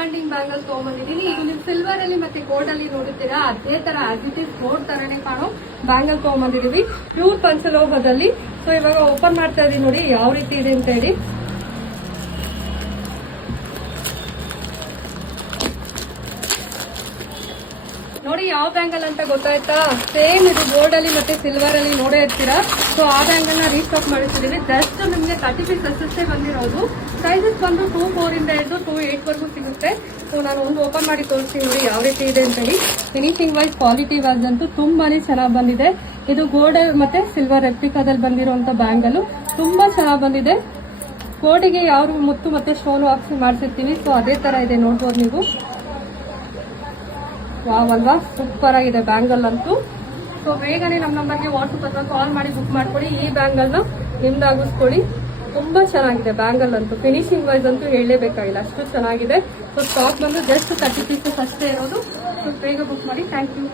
Demanding bangle ತಗೊಂಡ್ಬಂದಿದ್ದೀನಿ. ಇದು ನೀವು silver ಅಲ್ಲಿ ಮತ್ತೆ ಗೋಲ್ಡ್ ಅಲ್ಲಿ ನೋಡುತ್ತೀರಾ, ಅದೇ ತರ ಆಸ್ ಇಟ್ ಇಸ್ ಗೋಲ್ಡ್ ತರನೇ ಕಾಣೋ ಬ್ಯಾಂಗಲ್ ತಗೊಂಡ್ಬಂದಿದೀವಿ ಪ್ಯೂರ್ ಪಂಚಲೋಹದಲ್ಲಿ. ಸೊ ಇವಾಗ ಓಪನ್ ಮಾಡ್ತಾ ಇದೀನಿ ನೋಡಿ ಯಾವ ರೀತಿ ಇದೆ ಅಂತ ಹೇಳಿ. ನೋಡಿ ಯಾವ ಬ್ಯಾಂಗಲ್ ಅಂತ ಗೊತ್ತಾಯ್ತಾ? ಸೇಮ್ ಇದು ಗೋಲ್ಡ್ ಅಲ್ಲಿ ಮತ್ತೆ ಸಿಲ್ವರ್ ಅಲ್ಲಿ ನೋಡೇ ಇರ್ತೀರಾ. ಸೊ ಆ ಬ್ಯಾಂಗಲ್ ನ ರೀಸ್ಟಾಕ್ ಮಾಡಿರ್ತೀವಿ. ಜಸ್ಟ್ ನಿಮ್ಗೆ 30 ಪೀಸಸ್ ಅಷ್ಟೇ ಬಂದಿರೋದು. ಪ್ರೈಸಸ್ ಬಂದು 2,400 ಇಂದ ಹಿಡಿದು 2,800 ವರೆಗೂ ಸಿಗುತ್ತೆ. ಸೊ ನಾನು ಒಂದು ಓಪನ್ ಮಾಡಿ ತೋರಿಸ್ತೀನಿ ನೋಡಿ ಯಾವ ರೀತಿ ಇದೆ ಅಂತ ಹೇಳಿ. ಫಿನಿಶಿಂಗ್ ವೈಸ್ ಕ್ವಾಲಿಟಿ ವೈಸ್ ಅಂತೂ ತುಂಬಾನೇ ಚೆನ್ನಾಗಿ ಬಂದಿದೆ. ಇದು ಗೋಲ್ಡ್ ಮತ್ತೆ ಸಿಲ್ವರ್ ರೆಪ್ಲಿಕಾದಲ್ಲಿ ಬಂದಿರುವಂತ ಬ್ಯಾಂಗಲ್ ತುಂಬಾ ಚೆನ್ನಾಗಿ ಬಂದಿದೆ. ಗೋಲ್ಡಿಗೆ ಯಾವ ಮುತ್ತು ಮತ್ತೆ ಸ್ಟೋನ್ ಹಾಕ್ಸಿ ಮಾಡಿಸಿರ್ತೀವಿ. ಸೊ ಅದೇ ತರ ಇದೆ ನೋಡ್ಬೋದು ನೀವು. ವಾವ್ ಅಲ್ವಾ, ಸೂಪರ್ ಆಗಿದೆ ಬ್ಯಾಂಗಲ್ ಅಂತೂ. ಸೊ ಬೇಗನೆ ನಮ್ಮ ನಂಬರ್ಗೆ ವಾಟ್ಸಪ್ ಅಥವಾ ಕಾಲ್ ಮಾಡಿ ಬುಕ್ ಮಾಡ್ಕೊಳ್ಳಿ. ಈ ಬ್ಯಾಂಗಲ್ ನ ನಿಮ್ದಾಗಿಸ್ಕೊಳ್ಳಿ. ತುಂಬಾ ಚೆನ್ನಾಗಿದೆ ಬ್ಯಾಂಗಲ್ ಅಂತೂ. ಫಿನಿಶಿಂಗ್ ವೈಸ್ ಅಂತೂ ಹೇಳಲೇಬೇಕಾಗಿಲ್ಲ, ಅಷ್ಟು ಚೆನ್ನಾಗಿದೆ. ಸೊ ಸ್ಟಾಕ್ ಬಂದು ಜಸ್ಟ್ 30 ಪೀಸಸ್ ಅಷ್ಟೇ ಇರೋದು. ಸೊ ಬೇಗ ಬುಕ್ ಮಾಡಿ. Thank you.